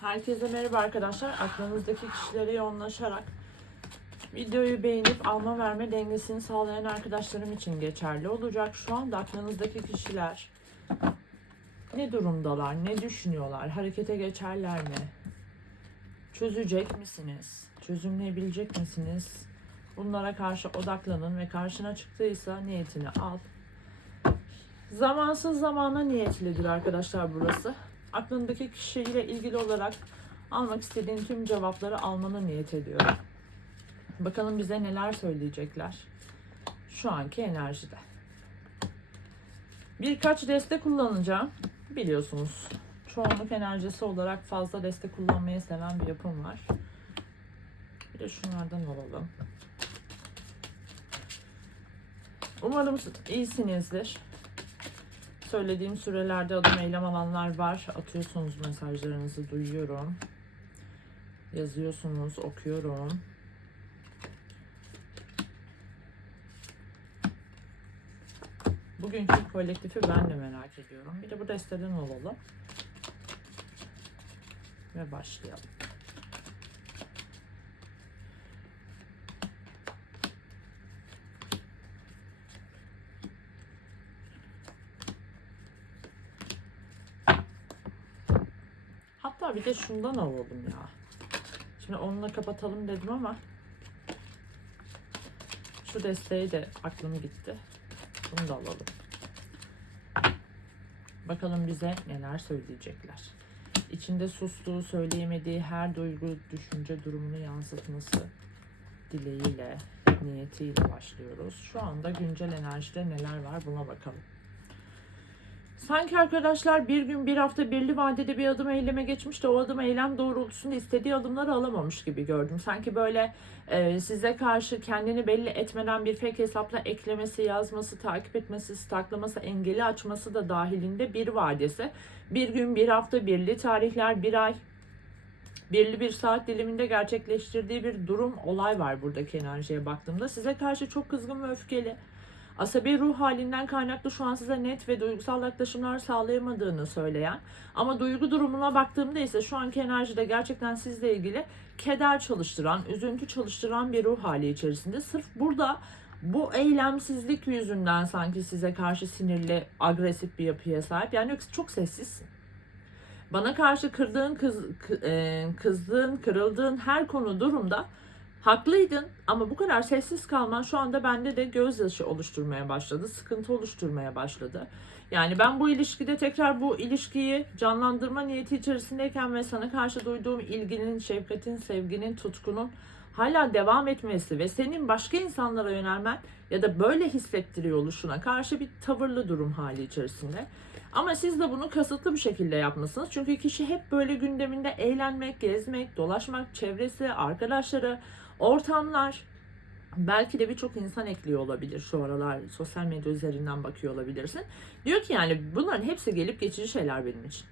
Herkese merhaba arkadaşlar. Aklınızdaki kişilere yoğunlaşarak videoyu beğenip alma verme dengesini sağlayan arkadaşlarım için geçerli olacak. Şu anda aklınızdaki kişiler ne durumdalar, ne düşünüyorlar, harekete geçerler mi? Çözecek misiniz? Çözümleyebilecek misiniz? Bunlara karşı odaklanın ve karşına çıktıysa niyetini al. Zamansız zamana niyetlidir arkadaşlar burası. Aklındaki kişiyle ilgili olarak almak istediğin tüm cevapları almanı niyet ediyorum. Bakalım bize neler söyleyecekler şu anki enerjide. Birkaç deste kullanacağım. Biliyorsunuz çoğunluk enerjisi olarak fazla deste kullanmayı seven bir yapım var. Bir de şunlardan alalım. Umarım iyisinizdir. Söylediğim sürelerde adım eylem alanlar var. Atıyorsunuz mesajlarınızı duyuyorum. Yazıyorsunuz, okuyorum. Bugünkü kolektifi ben de merak ediyorum. Bir de bu desteden olalım. Ve başlayalım. Bir de şundan alalım ya. Şimdi onunla kapatalım dedim ama şu desteği de aklım gitti. Bunu da alalım. Bakalım bize neler söyleyecekler. İçinde sustuğu, söyleyemediği her duygu, düşünce durumunu yansıtması dileğiyle, niyetiyle başlıyoruz. Şu anda güncel enerjide neler var buna bakalım. Sanki arkadaşlar bir gün bir hafta birli vadede bir adım eyleme geçmiş de o adım eylem doğrultusunda istediği adımları alamamış gibi gördüm. Sanki böyle e, size karşı kendini belli etmeden bir fake hesapla eklemesi, yazması, takip etmesi, staklaması, engeli açması da dahilinde bir vadesi. Bir gün, bir hafta, birli tarihler, bir ay, birli bir saat diliminde gerçekleştirdiği bir durum, olay var buradaki enerjiye baktığımda. Size karşı çok kızgın ve öfkeli. Asabi ruh halinden kaynaklı şu an size net ve duygusal yaklaşımlar sağlayamadığını söyleyen ama duygu durumuna baktığımda ise şu anki enerjide gerçekten sizle ilgili keder çalıştıran, üzüntü çalıştıran bir ruh hali içerisinde. Sırf burada bu eylemsizlik yüzünden sanki size karşı sinirli, agresif bir yapıya sahip. Yani çok sessizsin. Bana karşı kırdığın, kız, kı- e, kızdığın, kırıldığın her konu durumda Haklıydın ama bu kadar sessiz kalman şu anda bende de gözyaşı oluşturmaya başladı. Sıkıntı oluşturmaya başladı. Yani ben bu ilişkide tekrar bu ilişkiyi canlandırma niyeti içerisindeyken ve sana karşı duyduğum ilginin, şefkatin, sevginin, tutkunun hala devam etmesi ve senin başka insanlara yönelmen ya da böyle hissettiriyor oluşuna karşı bir tavırlı durum hali içerisinde. Ama siz de bunu kasıtlı bir şekilde yapmışsınız. Çünkü kişi hep böyle gündeminde eğlenmek, gezmek, dolaşmak, çevresi, arkadaşları, ortamlar, belki de birçok insan ekliyor olabilir şu aralar sosyal medya üzerinden bakıyor olabilirsin. Diyor ki yani bunların hepsi gelip geçici şeyler benim için.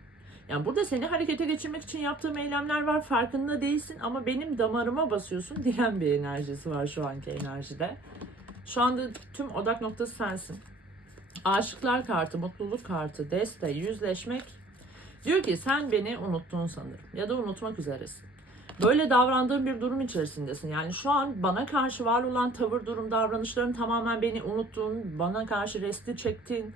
Yani burada seni harekete geçirmek için yaptığım eylemler var farkında değilsin ama benim damarıma basıyorsun diyen bir enerjisi var şu anki enerjide. Şu anda tüm odak noktası sensin. Aşıklar kartı, mutluluk kartı, deste, yüzleşmek. Diyor ki sen beni unuttun sanırım ya da unutmak üzeresin. Böyle davrandığın bir durum içerisindesin. Yani şu an bana karşı var olan tavır, durum, davranışların tamamen beni unuttun, bana karşı resti çektin,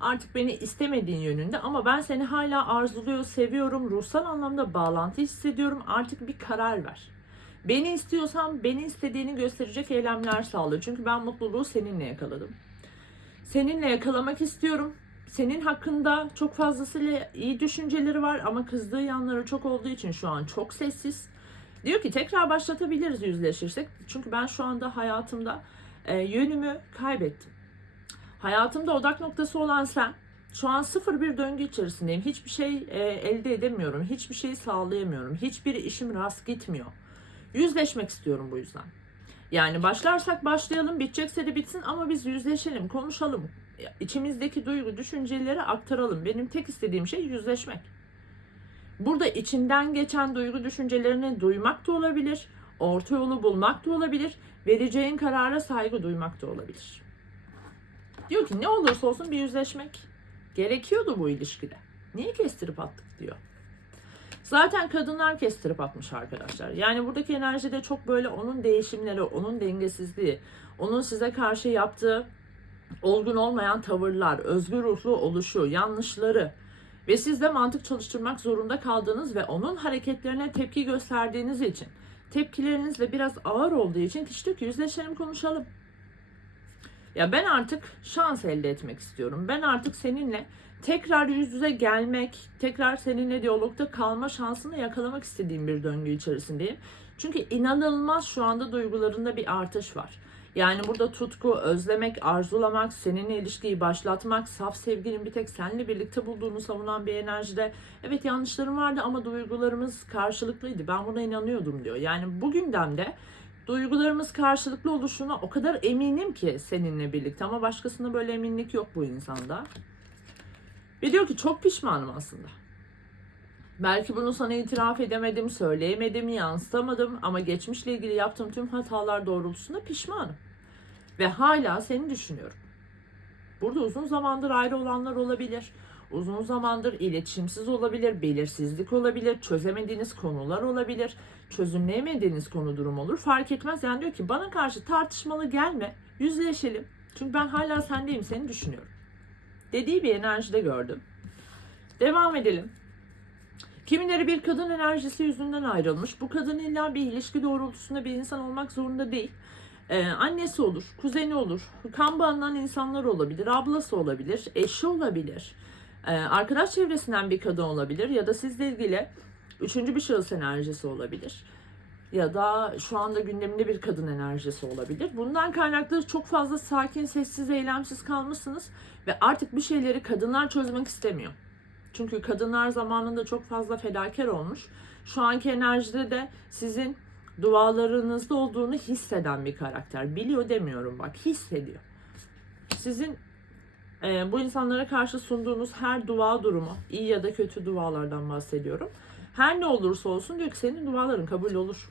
artık beni istemediğin yönünde ama ben seni hala arzuluyor, seviyorum, ruhsal anlamda bağlantı hissediyorum. Artık bir karar ver. Beni istiyorsan beni istediğini gösterecek eylemler sağla. Çünkü ben mutluluğu seninle yakaladım. Seninle yakalamak istiyorum. Senin hakkında çok fazlasıyla iyi düşünceleri var ama kızdığı yanları çok olduğu için şu an çok sessiz. Diyor ki tekrar başlatabiliriz yüzleşirsek. Çünkü ben şu anda hayatımda e, yönümü kaybettim. Hayatımda odak noktası olan sen şu an sıfır bir döngü içerisindeyim. Hiçbir şey e, elde edemiyorum. Hiçbir şey sağlayamıyorum. Hiçbir işim rast gitmiyor. Yüzleşmek istiyorum bu yüzden. Yani başlarsak başlayalım, bitecekse de bitsin ama biz yüzleşelim, konuşalım. İçimizdeki duygu, düşünceleri aktaralım. Benim tek istediğim şey yüzleşmek. Burada içinden geçen duygu düşüncelerini duymak da olabilir, orta yolu bulmak da olabilir, vereceğin karara saygı duymak da olabilir. Diyor ki ne olursa olsun bir yüzleşmek gerekiyordu bu ilişkide. Niye kestirip attık diyor. Zaten kadınlar kestirip atmış arkadaşlar. Yani buradaki enerjide çok böyle onun değişimleri, onun dengesizliği, onun size karşı yaptığı olgun olmayan tavırlar, özgür ruhlu oluşu, yanlışları ve siz de mantık çalıştırmak zorunda kaldığınız ve onun hareketlerine tepki gösterdiğiniz için tepkileriniz de biraz ağır olduğu için kişi diyor ki yüzleşelim konuşalım. Ya ben artık şans elde etmek istiyorum. Ben artık seninle tekrar yüz yüze gelmek, tekrar seninle diyalogda kalma şansını yakalamak istediğim bir döngü içerisindeyim. Çünkü inanılmaz şu anda duygularında bir artış var. Yani burada tutku, özlemek, arzulamak, seninle ilişkiyi başlatmak, saf sevginin bir tek seninle birlikte bulduğunu savunan bir enerjide evet yanlışlarım vardı ama duygularımız karşılıklıydı. Ben buna inanıyordum diyor. Yani bu gündemde duygularımız karşılıklı oluşuna o kadar eminim ki seninle birlikte ama başkasında böyle eminlik yok bu insanda. Ve diyor ki çok pişmanım aslında. Belki bunu sana itiraf edemedim, söyleyemedim, yansıtamadım ama geçmişle ilgili yaptığım tüm hatalar doğrultusunda pişmanım. Ve hala seni düşünüyorum. Burada uzun zamandır ayrı olanlar olabilir. Uzun zamandır iletişimsiz olabilir, belirsizlik olabilir, çözemediğiniz konular olabilir, çözümleyemediğiniz konu durum olur. Fark etmez. Yani diyor ki bana karşı tartışmalı gelme, yüzleşelim. Çünkü ben hala sendeyim, seni düşünüyorum. Dediği bir enerjide gördüm. Devam edelim. Kimileri bir kadın enerjisi yüzünden ayrılmış. Bu kadın illa bir ilişki doğrultusunda bir insan olmak zorunda değil. Ee, annesi olur, kuzeni olur, kan bağından insanlar olabilir, ablası olabilir, eşi olabilir, ee, arkadaş çevresinden bir kadın olabilir ya da sizle ilgili üçüncü bir şahıs enerjisi olabilir. Ya da şu anda gündeminde bir kadın enerjisi olabilir. Bundan kaynaklı çok fazla sakin, sessiz, eylemsiz kalmışsınız ve artık bir şeyleri kadınlar çözmek istemiyor. Çünkü kadınlar zamanında çok fazla fedakar olmuş. Şu anki enerjide de sizin dualarınızda olduğunu hisseden bir karakter. Biliyor demiyorum bak hissediyor. Sizin e, bu insanlara karşı sunduğunuz her dua durumu, iyi ya da kötü dualardan bahsediyorum. Her ne olursa olsun diyor ki senin duaların kabul olur.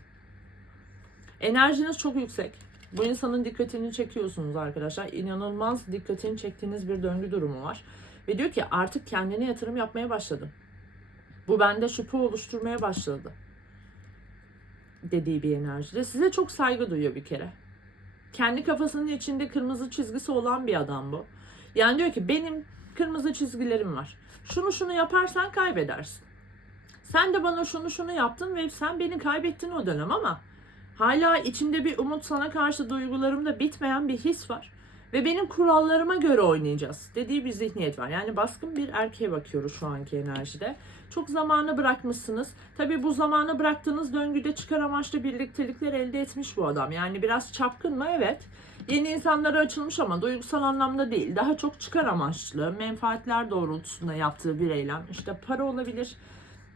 Enerjiniz çok yüksek. Bu insanın dikkatini çekiyorsunuz arkadaşlar. İnanılmaz dikkatini çektiğiniz bir döngü durumu var. Ve diyor ki artık kendine yatırım yapmaya başladım. Bu bende şüphe oluşturmaya başladı. Dediği bir enerjide. Size çok saygı duyuyor bir kere. Kendi kafasının içinde kırmızı çizgisi olan bir adam bu. Yani diyor ki benim kırmızı çizgilerim var. Şunu şunu yaparsan kaybedersin. Sen de bana şunu şunu yaptın ve sen beni kaybettin o dönem ama hala içimde bir umut sana karşı duygularımda bitmeyen bir his var. Ve benim kurallarıma göre oynayacağız dediği bir zihniyet var. Yani baskın bir erkeğe bakıyoruz şu anki enerjide. Çok zamanı bırakmışsınız. Tabi bu zamanı bıraktığınız döngüde çıkar amaçlı birliktelikler elde etmiş bu adam. Yani biraz çapkın mı? Evet. Yeni insanlara açılmış ama duygusal anlamda değil. Daha çok çıkar amaçlı, menfaatler doğrultusunda yaptığı bir eylem. İşte para olabilir,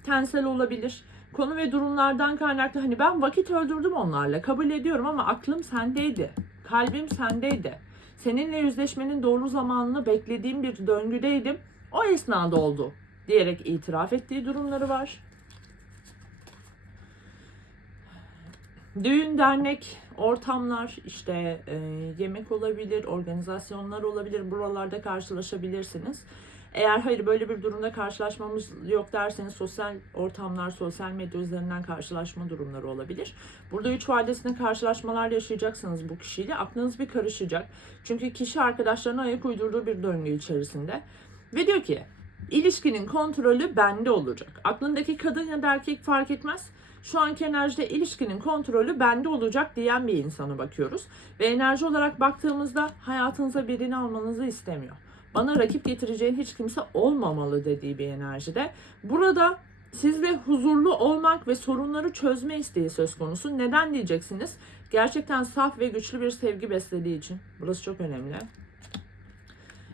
tensel olabilir. Konu ve durumlardan kaynaklı hani ben vakit öldürdüm onlarla kabul ediyorum ama aklım sendeydi. Kalbim sendeydi seninle yüzleşmenin doğru zamanını beklediğim bir döngüdeydim. O esnada oldu diyerek itiraf ettiği durumları var. Düğün, dernek, ortamlar, işte e, yemek olabilir, organizasyonlar olabilir. Buralarda karşılaşabilirsiniz. Eğer hayır böyle bir durumda karşılaşmamız yok derseniz sosyal ortamlar, sosyal medya üzerinden karşılaşma durumları olabilir. Burada üç vadesinde karşılaşmalar yaşayacaksınız bu kişiyle. Aklınız bir karışacak. Çünkü kişi arkadaşlarına ayak uydurduğu bir döngü içerisinde. Ve diyor ki ilişkinin kontrolü bende olacak. Aklındaki kadın ya da erkek fark etmez. Şu anki enerjide ilişkinin kontrolü bende olacak diyen bir insana bakıyoruz. Ve enerji olarak baktığımızda hayatınıza birini almanızı istemiyor bana rakip getireceğin hiç kimse olmamalı dediği bir enerjide. Burada sizle huzurlu olmak ve sorunları çözme isteği söz konusu. Neden diyeceksiniz? Gerçekten saf ve güçlü bir sevgi beslediği için. Burası çok önemli.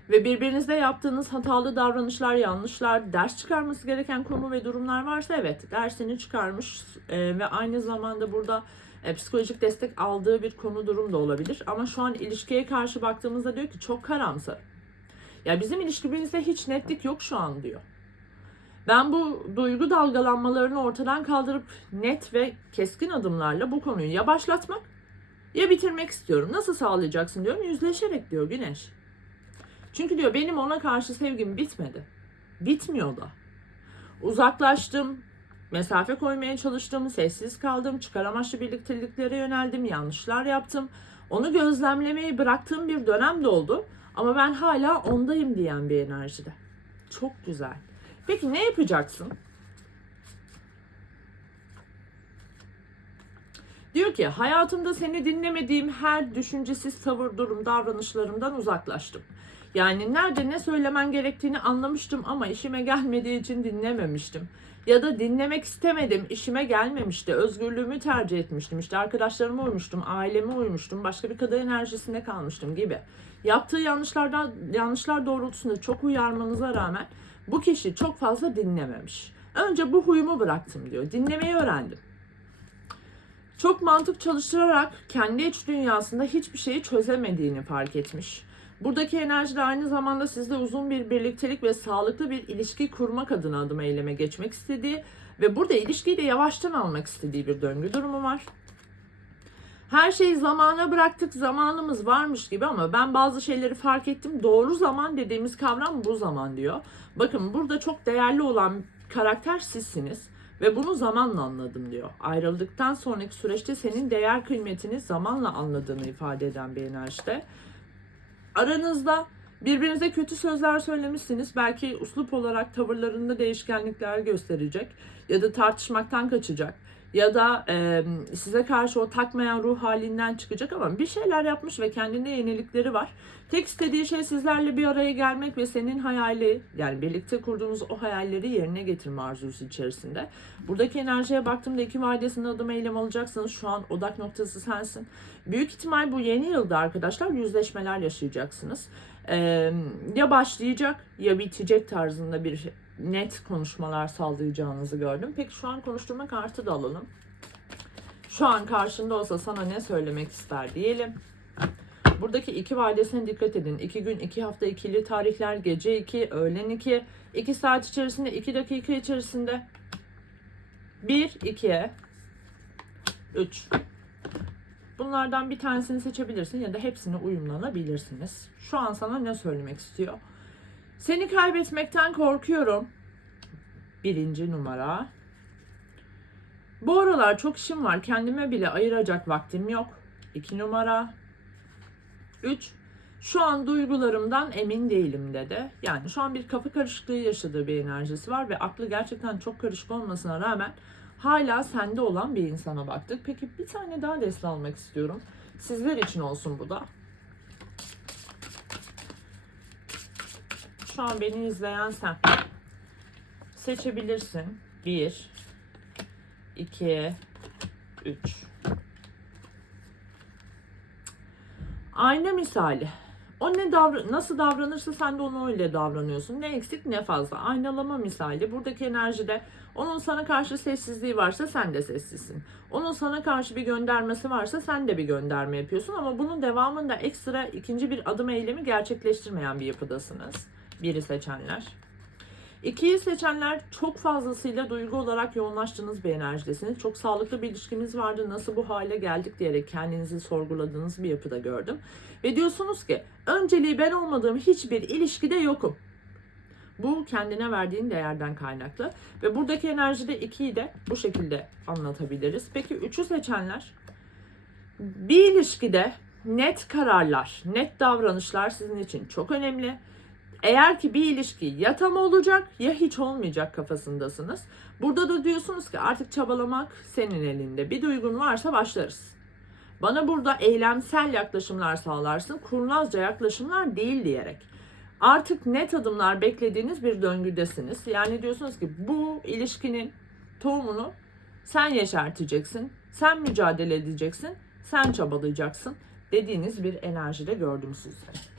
Ve birbirinizde yaptığınız hatalı davranışlar, yanlışlar, ders çıkarması gereken konu ve durumlar varsa evet dersini çıkarmış e, ve aynı zamanda burada e, psikolojik destek aldığı bir konu durum da olabilir. Ama şu an ilişkiye karşı baktığımızda diyor ki çok karamsar. Ya bizim ilişkimizde hiç netlik yok şu an diyor. Ben bu duygu dalgalanmalarını ortadan kaldırıp net ve keskin adımlarla bu konuyu ya başlatmak ya bitirmek istiyorum. Nasıl sağlayacaksın diyorum. Yüzleşerek diyor Güneş. Çünkü diyor benim ona karşı sevgim bitmedi. Bitmiyor da. Uzaklaştım. mesafe koymaya çalıştım, sessiz kaldım, çıkar amaçlı birlikteliklere yöneldim, yanlışlar yaptım. Onu gözlemlemeyi bıraktığım bir dönem de oldu. Ama ben hala ondayım diyen bir enerjide. Çok güzel. Peki ne yapacaksın? Diyor ki hayatımda seni dinlemediğim her düşüncesiz tavır, durum, davranışlarımdan uzaklaştım. Yani nerede ne söylemen gerektiğini anlamıştım ama işime gelmediği için dinlememiştim. Ya da dinlemek istemedim, işime gelmemişti. Özgürlüğümü tercih etmiştim. İşte arkadaşlarıma uymuştum, aileme uymuştum, başka bir kadın enerjisinde kalmıştım gibi. Yaptığı yanlışlardan yanlışlar doğrultusunda çok uyarmanıza rağmen bu kişi çok fazla dinlememiş. Önce bu huyumu bıraktım diyor. Dinlemeyi öğrendim. Çok mantık çalıştırarak kendi iç dünyasında hiçbir şeyi çözemediğini fark etmiş. Buradaki enerji de aynı zamanda sizde uzun bir birliktelik ve sağlıklı bir ilişki kurmak adına adım eyleme geçmek istediği ve burada ilişkiyi de yavaştan almak istediği bir döngü durumu var. Her şeyi zamana bıraktık, zamanımız varmış gibi ama ben bazı şeyleri fark ettim. Doğru zaman dediğimiz kavram bu zaman diyor. Bakın burada çok değerli olan karakter sizsiniz ve bunu zamanla anladım diyor. Ayrıldıktan sonraki süreçte senin değer kıymetini zamanla anladığını ifade eden bir enerjide. Aranızda birbirinize kötü sözler söylemişsiniz. Belki uslup olarak tavırlarında değişkenlikler gösterecek ya da tartışmaktan kaçacak ya da e, size karşı o takmayan ruh halinden çıkacak ama bir şeyler yapmış ve kendine yenilikleri var. Tek istediği şey sizlerle bir araya gelmek ve senin hayali yani birlikte kurduğunuz o hayalleri yerine getirme arzusu içerisinde. Buradaki enerjiye baktığımda iki vadesinde adım eylem alacaksınız. Şu an odak noktası sensin. Büyük ihtimal bu yeni yılda arkadaşlar yüzleşmeler yaşayacaksınız. Ee, ya başlayacak ya bitecek tarzında bir net konuşmalar sağlayacağınızı gördüm. Peki şu an konuşturma kartı da alalım. Şu an karşında olsa sana ne söylemek ister diyelim. Buradaki iki vadesine dikkat edin. İki gün, iki hafta, ikili tarihler, gece iki, öğlen iki, iki saat içerisinde, iki dakika içerisinde. Bir, ikiye, üç. Bunlardan bir tanesini seçebilirsin ya da hepsine uyumlanabilirsiniz. Şu an sana ne söylemek istiyor? Seni kaybetmekten korkuyorum. Birinci numara. Bu aralar çok işim var. Kendime bile ayıracak vaktim yok. İki numara. Üç. Şu an duygularımdan emin değilim dedi. Yani şu an bir kafa karışıklığı yaşadığı bir enerjisi var ve aklı gerçekten çok karışık olmasına rağmen hala sende olan bir insana baktık. Peki bir tane daha destek almak istiyorum. Sizler için olsun bu da. Şu an beni izleyen sen. Seçebilirsin. 1 2 3 Ayna misali. O ne davran nasıl davranırsa sen de ona öyle davranıyorsun. Ne eksik ne fazla. Aynalama misali. Buradaki enerjide onun sana karşı sessizliği varsa sen de sessizsin. Onun sana karşı bir göndermesi varsa sen de bir gönderme yapıyorsun ama bunun devamında ekstra ikinci bir adım eylemi gerçekleştirmeyen bir yapıdasınız. Biri seçenler. İkiyi seçenler çok fazlasıyla duygu olarak yoğunlaştığınız bir enerjidesiniz. Çok sağlıklı bir ilişkimiz vardı. Nasıl bu hale geldik diyerek kendinizi sorguladığınız bir yapıda gördüm. Ve diyorsunuz ki önceliği ben olmadığım hiçbir ilişkide yokum. Bu kendine verdiğin değerden kaynaklı. Ve buradaki enerjide ikiyi de bu şekilde anlatabiliriz. Peki üçü seçenler bir ilişkide net kararlar, net davranışlar sizin için çok önemli. Eğer ki bir ilişki ya tam olacak ya hiç olmayacak kafasındasınız. Burada da diyorsunuz ki artık çabalamak senin elinde. Bir duygun varsa başlarız. Bana burada eylemsel yaklaşımlar sağlarsın, kurnazca yaklaşımlar değil diyerek. Artık net adımlar beklediğiniz bir döngüdesiniz. Yani diyorsunuz ki bu ilişkinin tohumunu sen yeşerteceksin, sen mücadele edeceksin, sen çabalayacaksın dediğiniz bir enerjide gördüm sizleri.